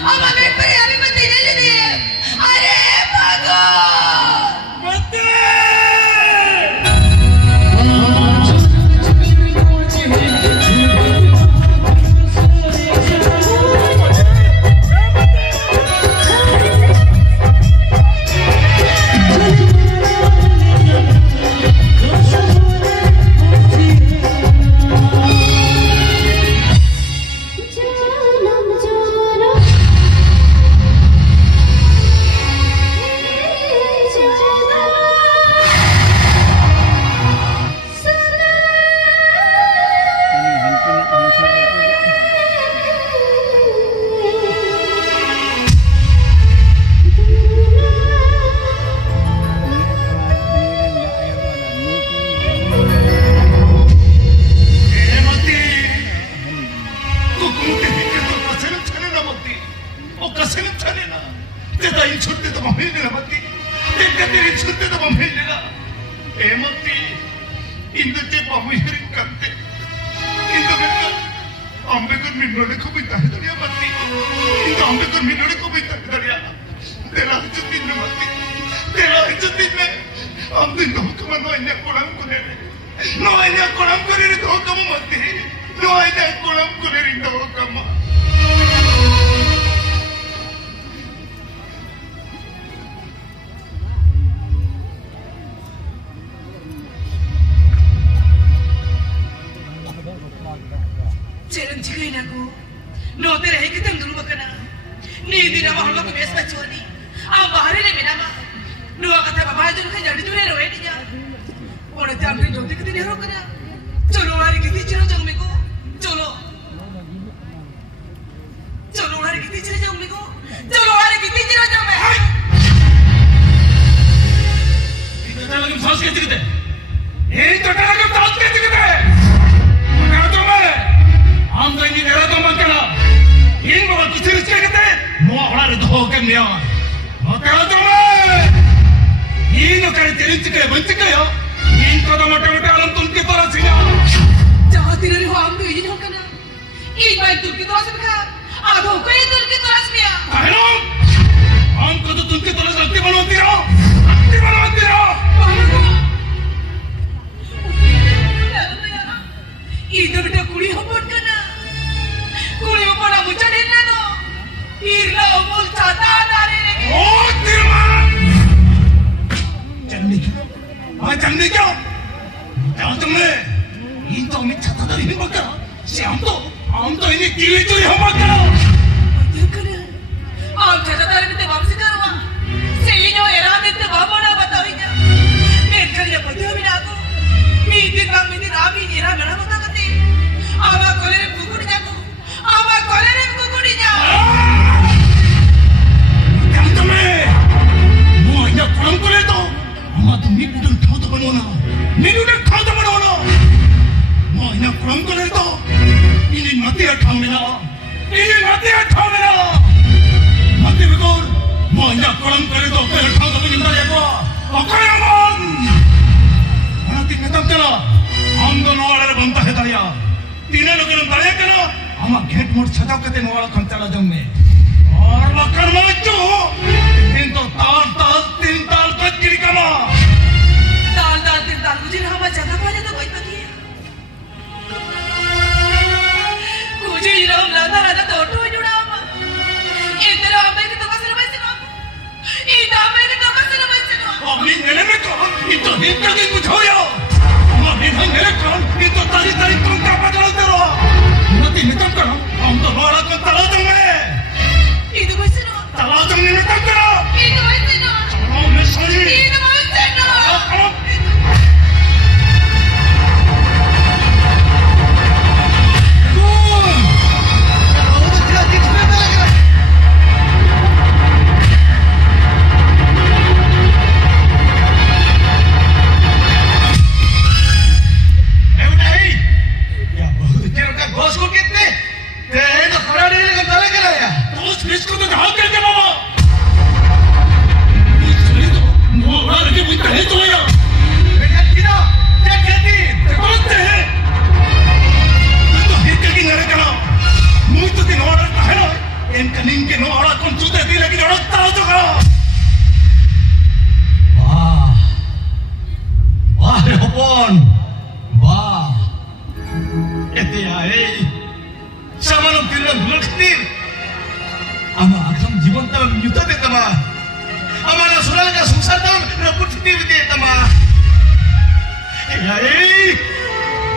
अम्मा बेड पर अभी मत ले लिए अरे भागो Kiai, sama nong tiran dulur ketir. Ama akam jiban tam nyuta de tama. Ama na sural ka sungsar tam raput ketir de tama. Kiai,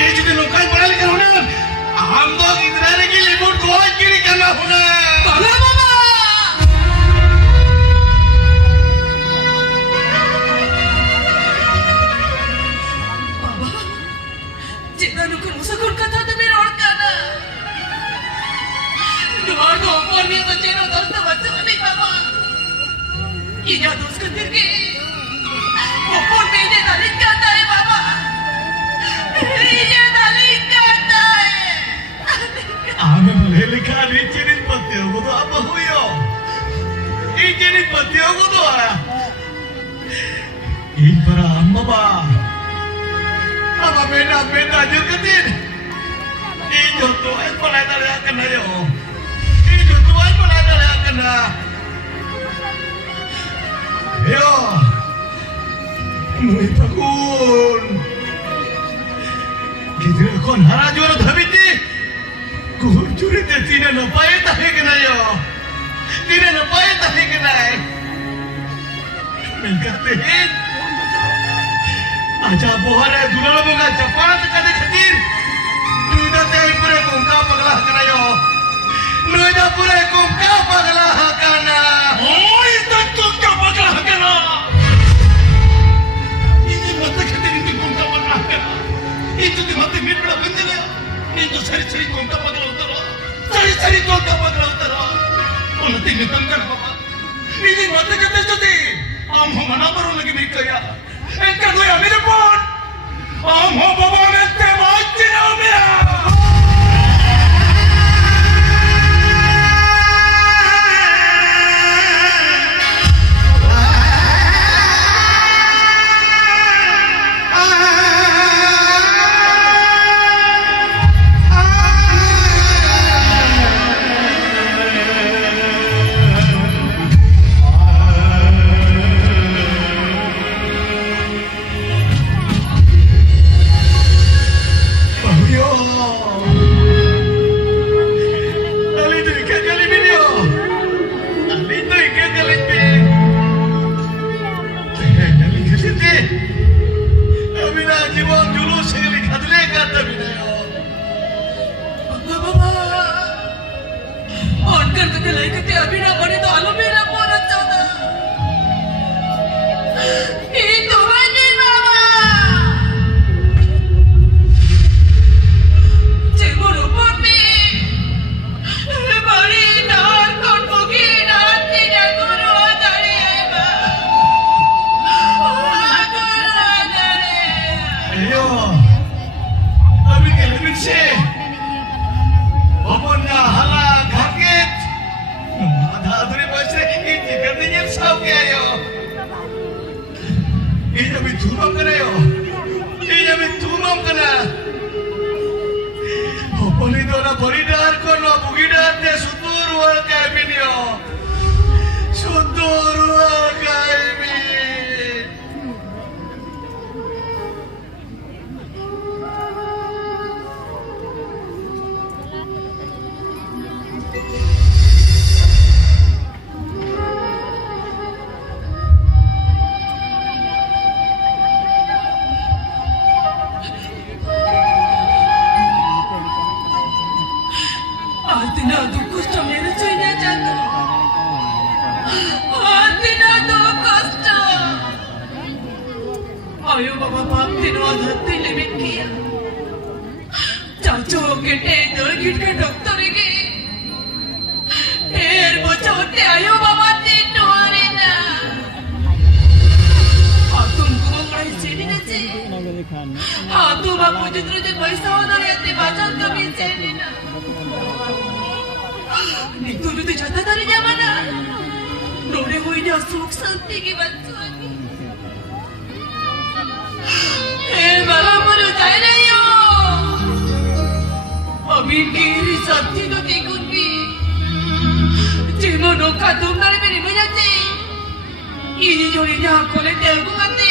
ini jadi lokal balik kan honan. Am to idra ne ki libut goa kiri kana hona. Baba baba. Baba, jika nukun musakun kata tu mera orang kana. Luar tu opor ni tu cero dos tu macam ni baba. Ini dos ketir ke. Opor ni dia dalin kata hai baba. Ini dalin kata hai. Ame lele ka ni chirin patyo ko to apa huyo. I chirin patyo ko to aya. I para amma ba. Ama beda jo ketir. I jo to ai pala dale akan ayo. I jo to ai pala dale akan na. Yo. Nui pakun. Kidra kon hara jor dhabiti. Kuhur curi te tina na pae tahe kena yo. Tina na pae tahe kena hai. Mengkate hin. Aja bohare dulalo bunga Japan kade khatir. Nuida te pure kumka pagla kena yo. Nuida pure kumka pagla kana. Oh, itu kumka pagla kana. Ini mata khatir ini kumka pagla kana. Itu di mata mir bada bendela. Itu sari kumka pagla utara. Sari kumka pagla utara. Ona tinggal tangkar papa. Ini mata khatir jadi. Am ho mana baru lagi mikaya. Engkau tu yang mirip pun. Am ho bapa mente mati namanya. Ini jodinya aku lihat aku mati.